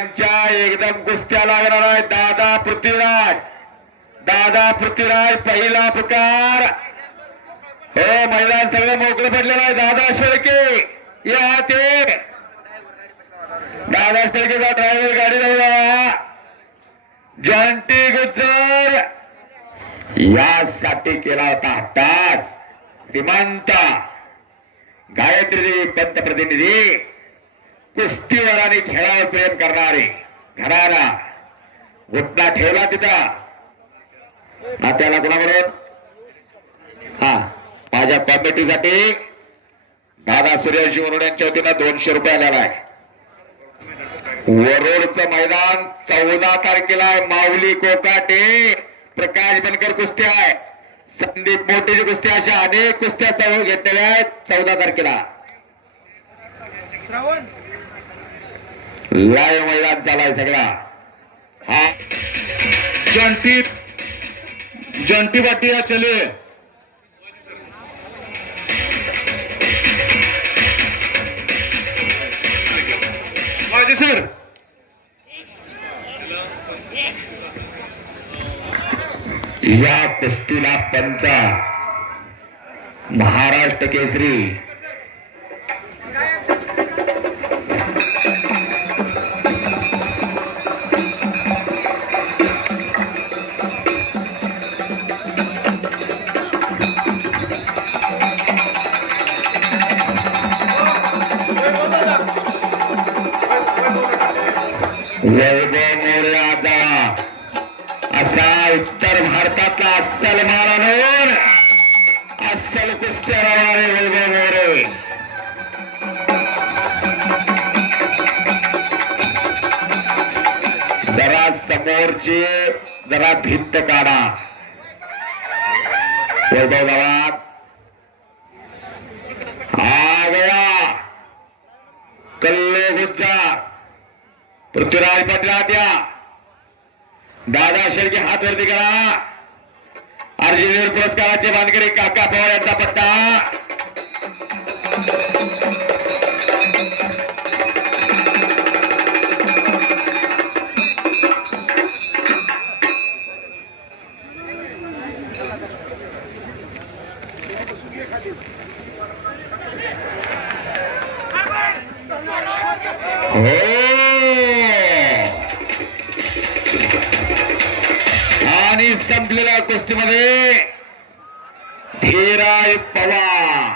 महिलांच्या एकदम कुस्त्या लागणार आहे. दादा पृथ्वीराज. दादा पृथ्वीराज पहिला पुकार. हो महिला सगळं मोकळं पडलेलं आहे. दादा शेळके या ते दादा शेळकेचा ड्रायव्हर गाडी जाऊ द्यावा जॉन्टी गुजर यासाठी केला होता तास श्रीमंत. गायत्री पंतप्रतिनिधी. कुस्तीवर आणि खेळावर प्रेम करणारे घराला घुटना ठेवला तिथं. नात्याला कोणाबरोबर? हा माझ्या कॉमिटीसाठी दादा सूर्यवंशी वरुड यांच्या वतीनं दोनशे रुपये आलेला आहे. वरोडचं मैदान चौदा तारखेला आहे. माऊली कोकाटे प्रकाश बनकर कुस्ती आहे. संदीप मोठेची कुस्ती अशा अनेक कुस्त्या चौ घेतलेल्या आहेत चौदा तारखेला. चालाय सगळा हा। जंटी जंटी बाटिया चले माझे सर। या कुस्तीला पंच महाराष्ट्र केसरी। मोरे आता असा उत्तर भारतातला अस्सल मारानून अस्सल कुस्त्या राहणारे वैभव मोरे। जरा समोरची, जरा भिंत काढा। वैभव गावात आ गया। कल्लो गुज्जार पृथ्वीराज पाटील द्या। दादा शेळके हात वरती करा अर्जुनीर पुरस्काराचे मानकरी काका पवार यांचा पट्टा हो। संपलेल्या कुस्तीमध्ये. धीराय पवार.